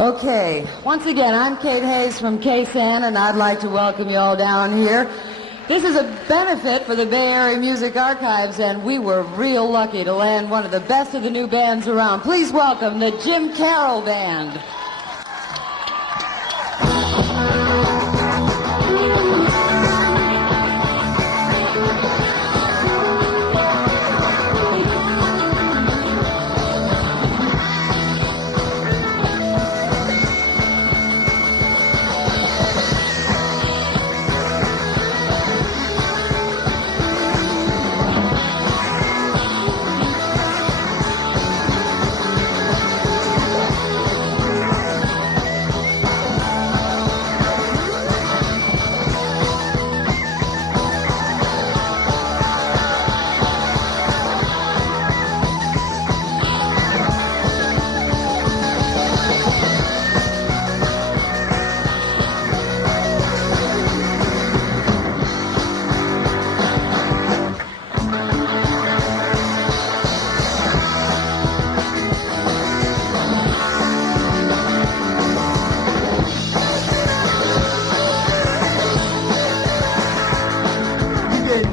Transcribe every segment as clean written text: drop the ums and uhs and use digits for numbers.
Okay, once again, I'm Kate Hayes from KSAN, and I'd like to welcome you all down here. This is a benefit for the Bay Area Music Archives, and we were real lucky to land one of the best of the new bands around. Please welcome the Jim Carroll Band.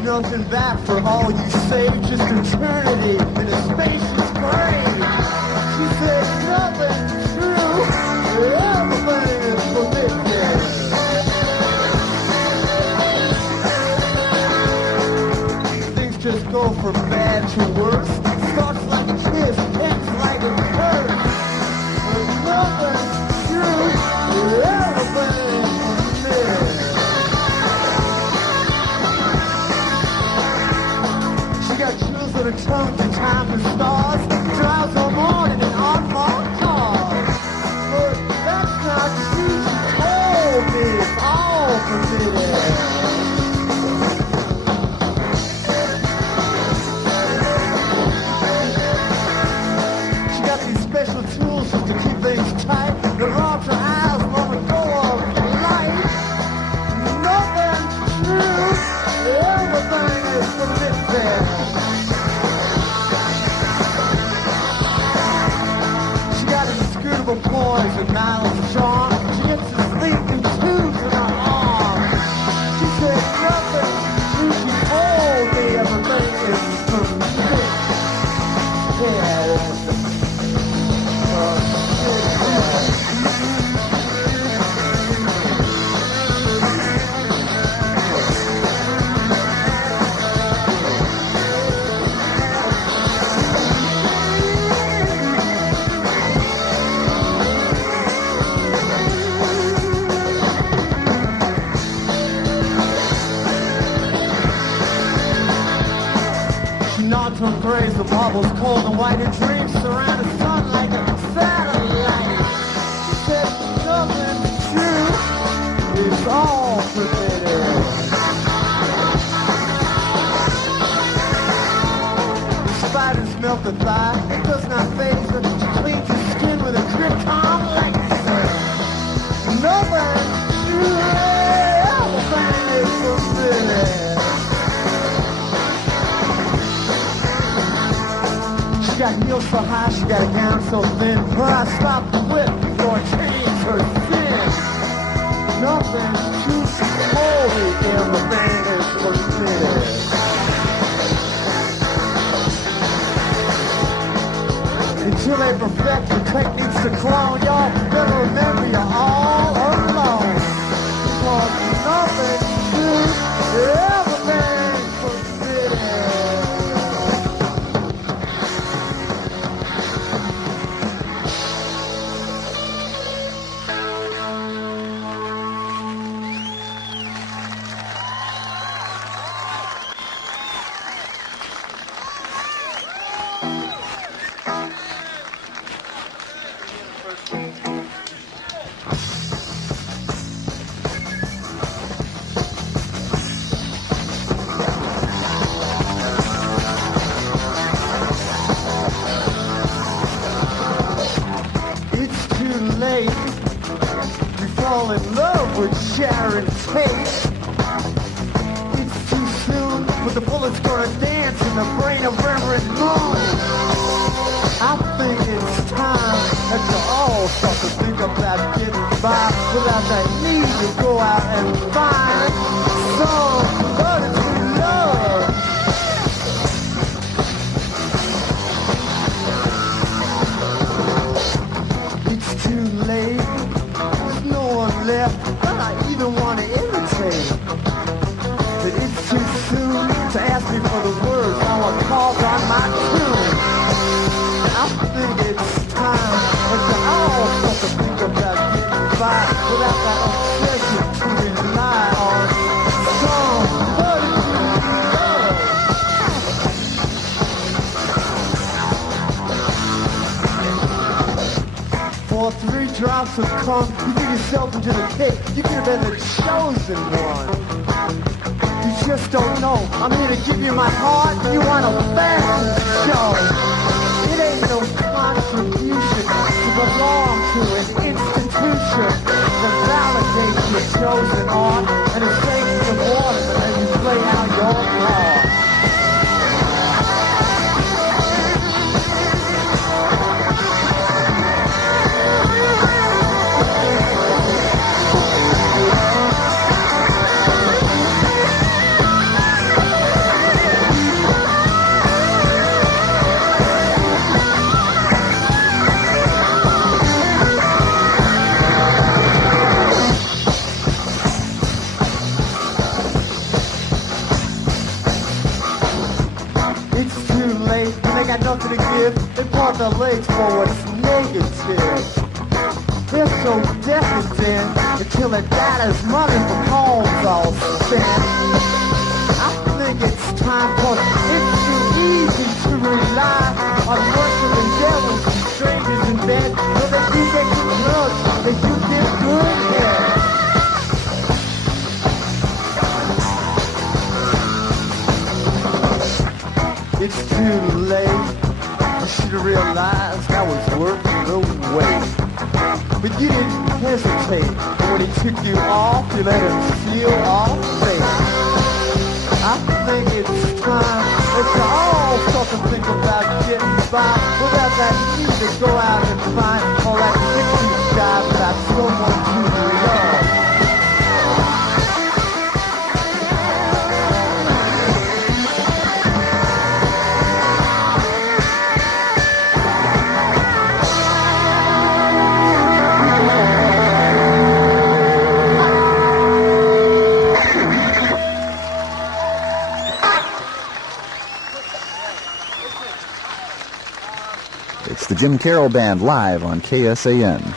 Nothing back for all you saved, just eternity in a spacious grave. She said nothing true, everything is forbidden. Things just go from bad to worse. Starts like a kiss, ends like a curse. There's nothing true, everything is forbidden. To the tongue to time and stars, drives all morning in unmarked cars. But that's not true, she told me it's all forbidden. She got these special tools just to keep things tight. The robs her eyes from a door of light. Nothing's true, everything is forbidden. Poison, knowledge, charm. She gets to sleep in tubes in her arms. She said nothing. She told me everything is forbidden. From grace, the marbles cold and white, and dreams surround the sun like a satellite. She said nothing true, it's all forbidden. Spiders melt the thigh, it does not faze her. She cleans her skin with a krypton laser. Nothing true, everything is forbidden. She got heels so high, she got a gown so thin. But I stopped the whip before it changed her sin. Nothing's too holy, everything is forbidden. Until they perfect the techniques to clone, y'all better remember you're all alone. Cause nothing's true, everything's forbidden. Fall in love with Sharon Tate. It's too soon, but the bullet's gonna dance in the brain of Reverend Moon. I think it's time that you all start to think think about getting by without that need to go out and find somebody to love. It's too late, there's no one left that I even want to imitate. But it's too soon to ask me for the words I want called on my tune. I think it's time that you all start to think about getting by without that obsession to rely on somebody to love. For 3 drops of cum, you get yourself into the cake. You could have been the chosen one. You just don't know. I'm here to give you my heart. You want a fashion show. It ain't no contribution to belong to an institution that validates your chosen art and it saves the water as you play out your part. Got nothing to give, they part their legs for what's negative. They're so decadent until their data's money for homes all spent. I think it's time for it's too easy to rely on worshiping devils and strangers in bed. So that you get good drugs, that you get good head. It's too late. I should have realized I was working away. But you didn't hesitate. And when he took you off, you let him steal all faith. I think it's time that you all start to think about getting by without that need to go out and find all that 60s jive about someone to love. It's the Jim Carroll Band live on KSAN.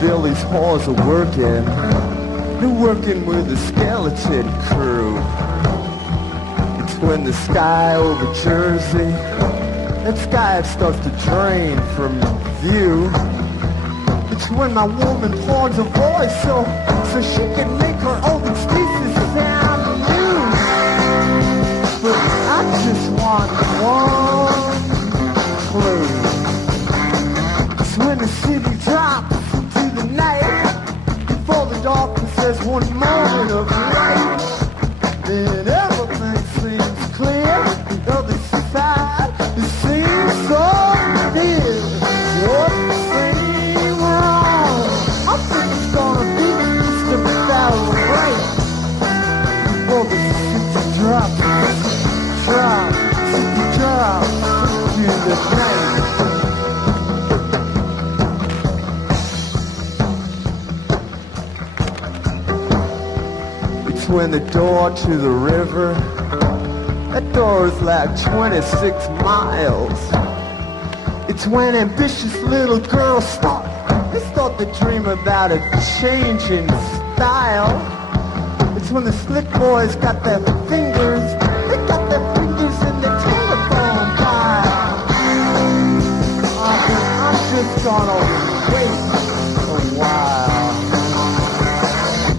Billy's whores are working. They're working with the skeleton crew. It's when the sky over Jersey, that sky starts to drain from view. It's when my woman pawns a voice so she can make her own excuses sound new. But I just want one clue. It's when the city drops night, before the darkness there's one moment of light, then everything seems clear. The other side, it seems so near. What seems wrong? I think it's gonna be just about right before the city drops into the night. When the door to the river, that door is like 26 miles. It's when ambitious little girls start to dream about a change in style. It's when the slick boys got their fingers, they got their fingers in the telephone pile. I'm it's gonna wait a while.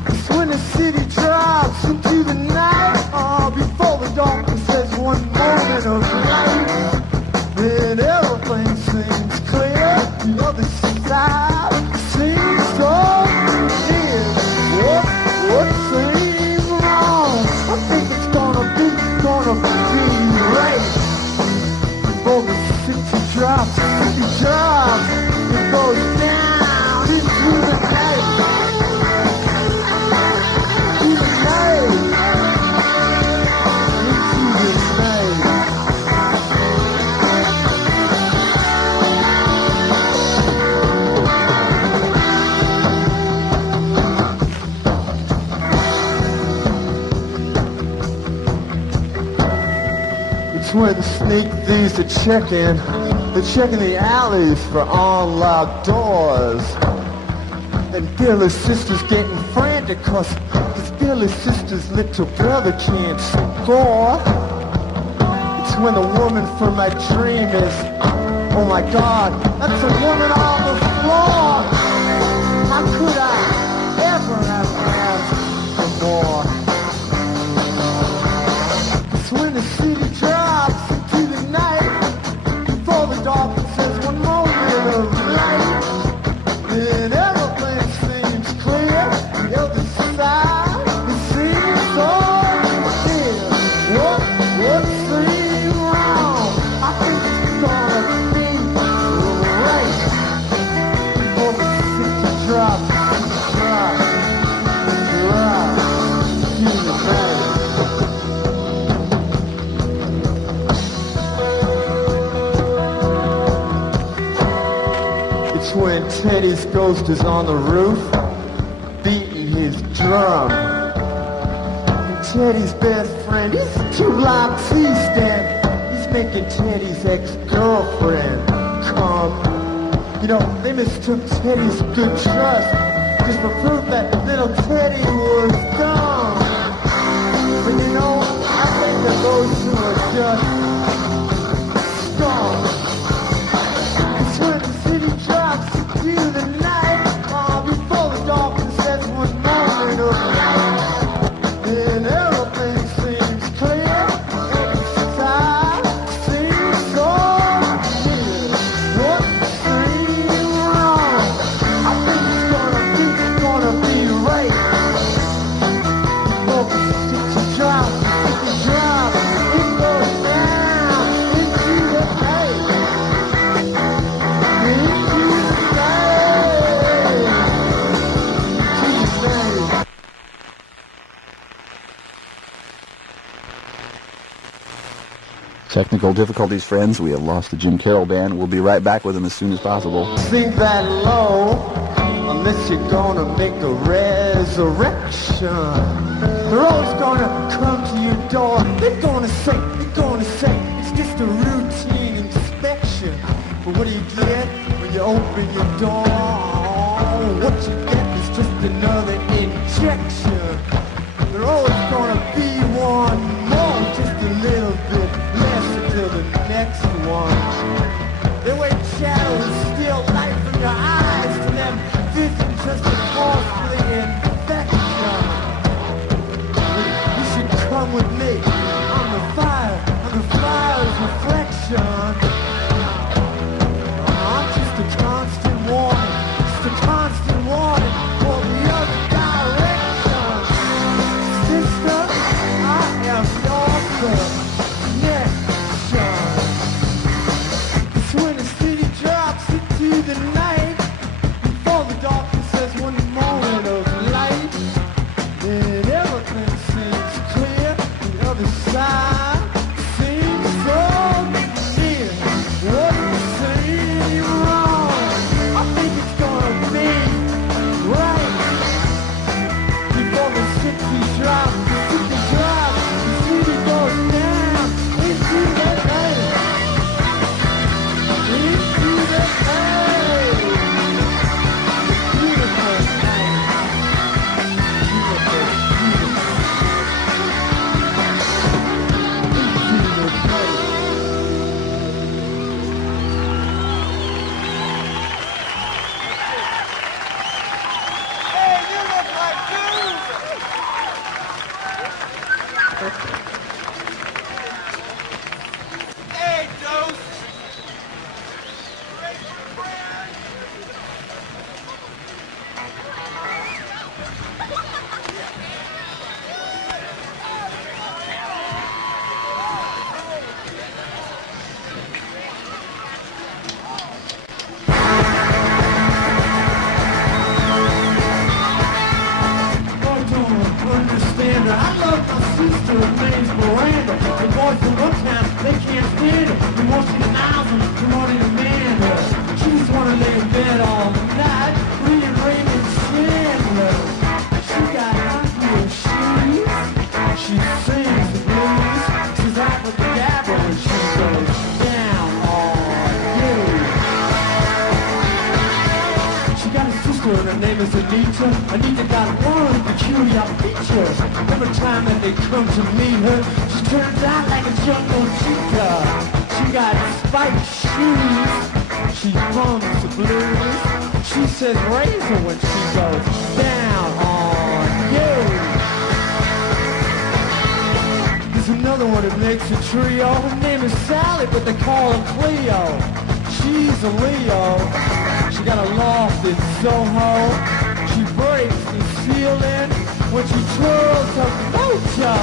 It's when the city drops into the night, before the darkness has one moment of light, then everything seems clear. The other side seems so near. What seems wrong? I think it's gonna be right. Before the city drops, it goes down into the night. Into the night. Into the night. It's where the sneak thieves are checking. They're checking the alleys for unlocked doors. And Billy's sister's getting frantic cause Billy's sister's little brother can't score. It's when the woman from my dream is, oh my God, that's a woman on the floor. How could I ever have asked for more? It's when the city drops into the night, before the darkness has one moment of light, then everything seems clear. The other side, it seems so near. What seems wrong? I think it's gonna be right. Before the city drops into the night. When Teddy's ghost is on the roof, beating his drum. And Teddy's best friend, he's 2 blocks east, and he's making Teddy's ex-girlfriend come. You know, they mistook Teddy's good trust just for proof that little Teddy was dumb. But you know, I think that those two are just scum. It's when the city drops into the night, before the darkness has one moment of light, then everything seems clear. Every side seems so near. What seems wrong? I think it's gonna be right. Before the city drops, it goes down into the night. Technical difficulties, friends. We have lost the Jim Carroll Band. We'll be right back with them as soon as possible. Sing that low, unless you're gonna make a resurrection. They're always gonna come to your door. They're gonna say, it's just a routine inspection. But what do you get when you open your door? What you get is just another injection. They're always gonna be one more, just a little bit less until the next one. They wait shadows and steal light from your eyes, to them vision just a costly infection. You should come with me on the fire's reflection. I'm just a constant warning for the other direction. Sister, sister, her name's Miranda. The boys from uptown, they can't stand her. The more she denies them, the more they demand her. She just wanna lay in bed all night, reading Raymond Chandler. She got high heel shoes. She sings the blues. She's out with the gabber when she goes down on you. She got a sister and her name is Anita. Anita got one peculiar feature. Every time that they come to meet her, she turns out like a jungle chica. She got spiked shoes. She hums the blues. She says razor when she goes down on you. There's another one that makes a trio. Her name is Sally, but they call her Cleo. She's a Leo. She got a loft in Soho. She breaks the ceiling when she twirls her mojo.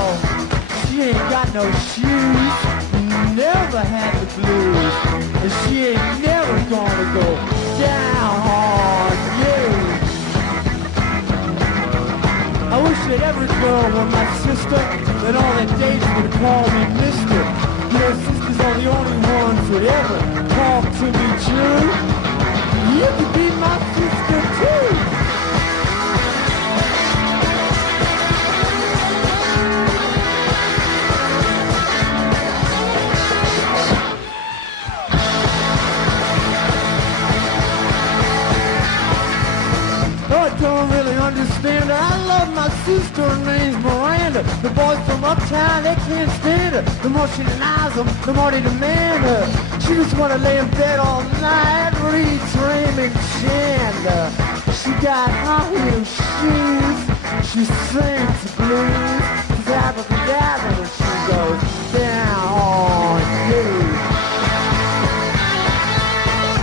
She ain't got no shoes, never had the blues, and she ain't never gonna go down on you. I wish that every girl were my sister, that all that dates would call me mister. Your sisters are the only ones that ever talk to me true. You could be my sister too. I don't really understand her. I love my sister, her name's Miranda. The boys from uptown, they can't stand her. The more she denies them, the more they demand her. She just wanna lay in bed all night, reads Raymond Chandler. She got high heel shoes. She sings the blues. She's abracadabra when she goes down on you.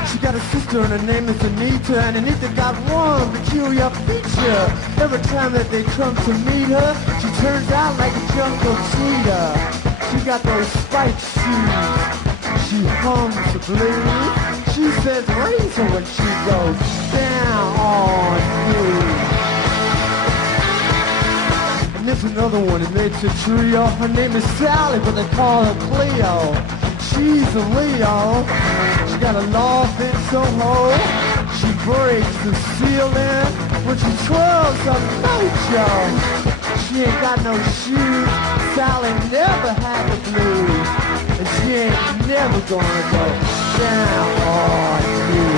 She got a sister and her name is Anita, and Anita got one peculiar feature. Every time that they come to meet her, she turns out like a jungle cheetah. She got those spiked shoes. She hums the blues. She says razor when she goes down on you. And there's another one that makes a trio. Her name is Sally, but they call her Cleo. She's a Leo. She got a loft in Soho. She breaks the ceiling when she twirls her mojo. She ain't got no shoes. Sally never had the blues, and she ain't never gonna go down on you.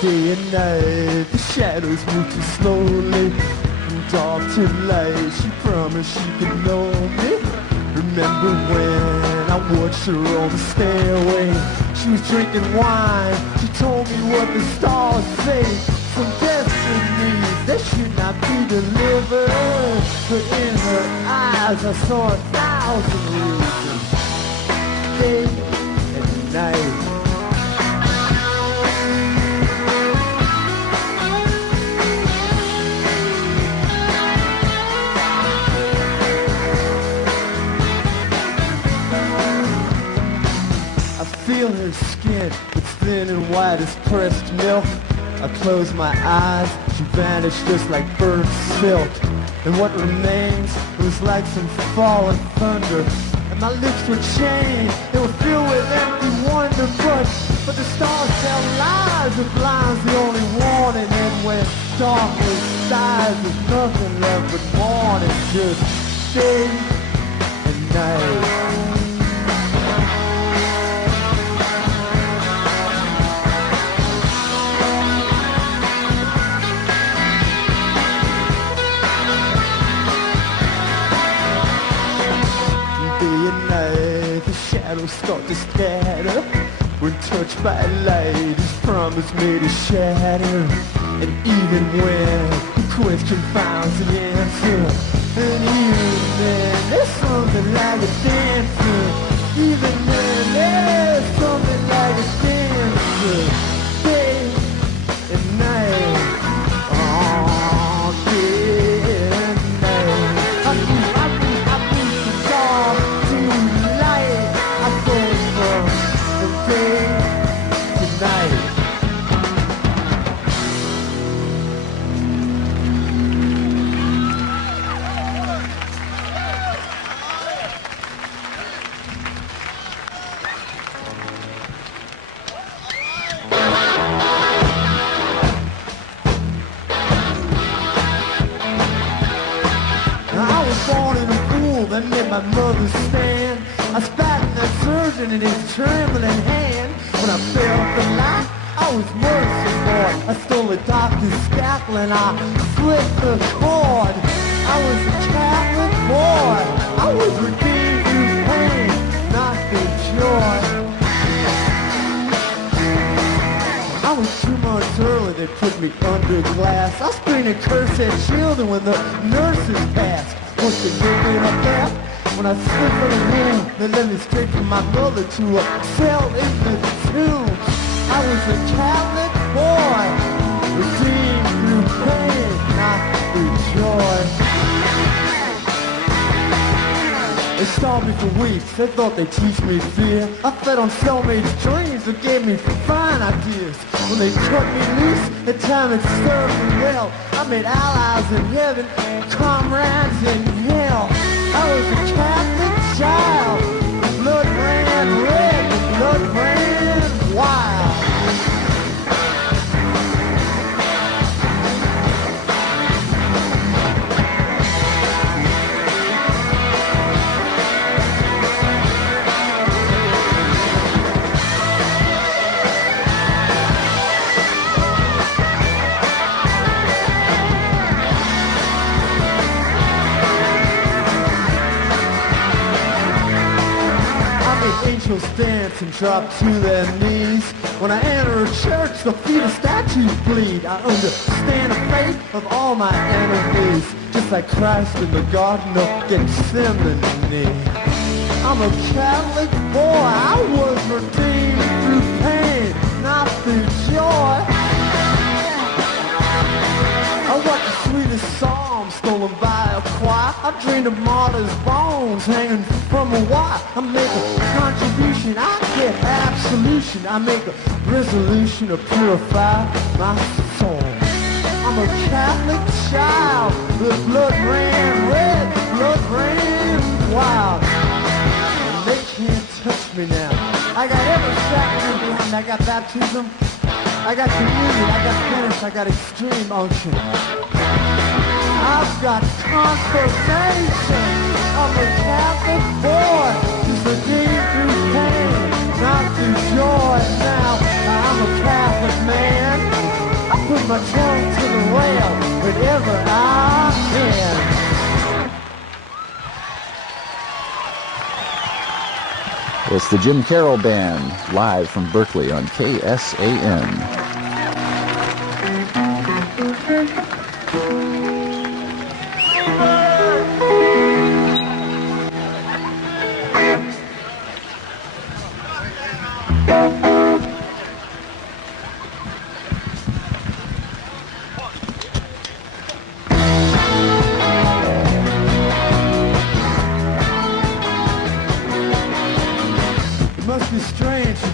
Day and night, the shadows move too slowly. From dark to light, she promised she could know me. Remember when I watched her on the stairway? She was drinking wine, she told me what the stars say. Some destinies that should not be delivered. But in her eyes I saw 1,000 reasons. Day and night. Feel her skin, it's thin and white as pressed milk. I close my eyes, she vanished just like burnt silk. And what remains was like some fallen thunder. And my lips were chained, they were filled with empty wonder. But the stars tell lies, and blind's the only warning. And when darkness dies, there's nothing left but morning. Just stay night. Shadows start to scatter when touched by light. His promise made a shatter, and even when the question finds an answer, and even then there's something like a dancer. Even then there's something like a dancer. Day and night, all day and night. I move from dawn to light. I go from day to night. I was born in a pool that made my mother stand. I spat in that surgeon in his trembling hand. When I fell off the line, I was merciful. I stole a doctor's scalpel and I slit the cord. I was a Catholic boy. I was redeemed through pain, not through joy. I was 2 months early, they put me under glass. I screamed and cursed at children when the nurses passed. Once they gave me up there, when I slipped from the room, they led me straight from my mother to a cell in the tomb. I was a Catholic boy, redeemed through pain, not through joy. They starved me for weeks, they thought they'd teach me fear. I fed on cellmates' dreams that gave me fine ideas. When they cut me loose, the time had served me well. I made allies in heaven, comrades in hell. I was a Catholic child, the blood ran red, the blood ran wild. Angels dance and drop to their knees. When I enter a church, the feet of statues bleed. I understand the fate of all my enemies, just like Christ in the Garden of Gethsemane. I'm a Catholic boy. I was redeemed through pain, not through joy. I wrote the sweetest psalm stolen by a choir. I dreamed of martyrs' bones hanging from a wire. I make a contribution, I get absolution. I make a resolution to purify my soul. I'm a Catholic child. The blood ran red, the blood ran wild. And they can't touch me now. I got every sacrament behind. I got baptism, I got communion, I got penance, I got extreme unction. I've got confirmation. I'm a Catholic boy who's redeemed through pain, not through joy. Now I'm a Catholic man. I put my tongue to the rail whenever I can. It's the Jim Carroll Band, live from Berkeley on KSAN.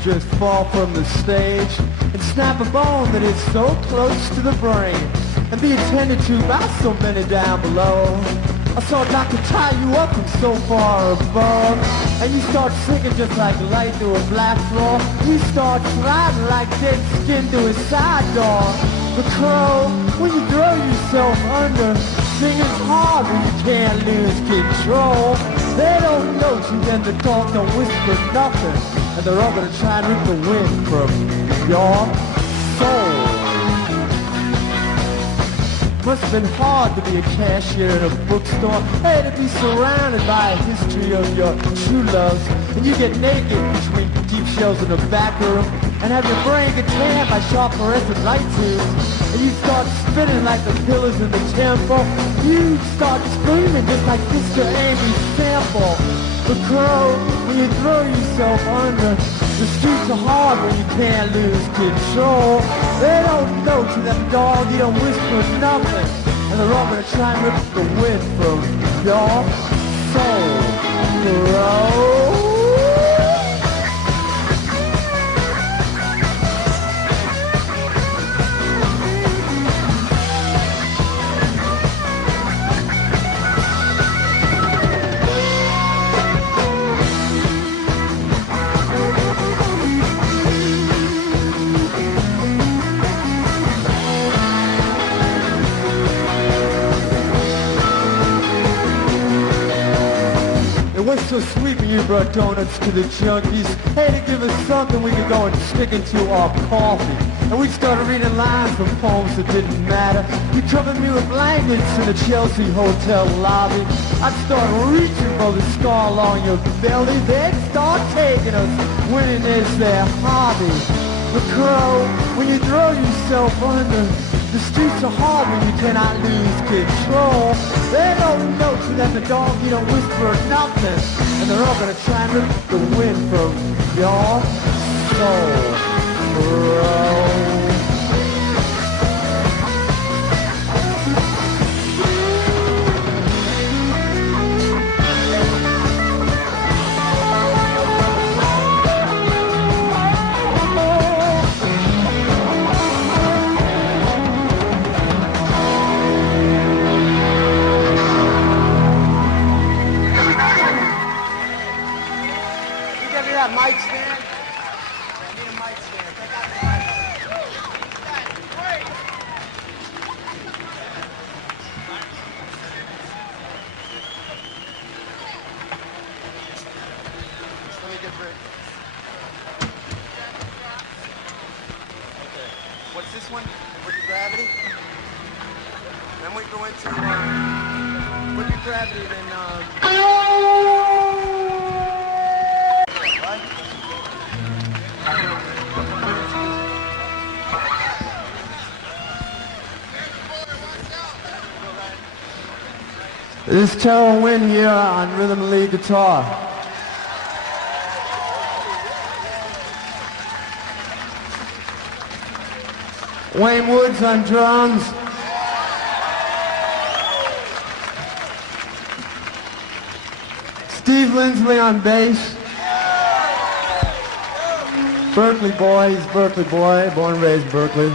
Just fall from the stage and snap a bone that is so close to the brain and be attended to by so many down below. I saw a doctor tie you up from so far above, and you start sinking just like light through a black floor. You start sliding like dead skin through a side door. The crow, when you throw yourself under, singing's hard when you can't lose control. They don't know you, then the dog don't whisper nothing. And they're all gonna try and rip the wind from your soul. Must have been hard to be a cashier in a bookstore. Hey, to be surrounded by a history of your true loves. And you get naked between deep shelves in the back room. And have your brain get tanned by sharp fluorescent light tubes. And you start spinning like the pillars in the temple. You start screaming just like Mr. Amy Sample. The crow, when you throw yourself under, the streets are hard when you can't lose control. They don't know to that dog, you don't whisper nothing. And they're all gonna try and rip the wind from your soul. Crow. What's so sweet when you brought donuts to the junkies? Hey, to give us something we could go and stick into our coffee. And we started reading lines from poems that didn't matter. You covered me with blankets in the Chelsea hotel lobby. I'd start reaching for the scar along your belly. They'd start taking us, winning is their hobby. The crow, when you throw yourself under, the streets are hard when you cannot lose control. They don't know you that the dog, you don't whisper nothing. And they're all gonna try and rip the wind from your soul. Crow. Mic stand? I need a mic stand. Take out the mic. Let me get ready. Okay. What's this one? With the gravity? Then we go into with the gravity, then This is Carroll Wynn here on rhythm lead guitar. Wayne Woods on drums. Steve Lindsley on bass. Berkeley boy, he's a Berkeley boy, born and raised in Berkeley.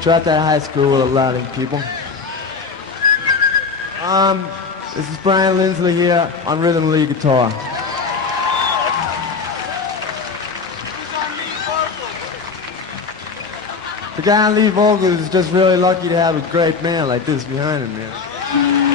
Dropped out of high school with a lot of people. This is Brian Lindsley here on rhythm lead guitar. The guy on lead vocals is just really lucky to have a great man like this behind him, man.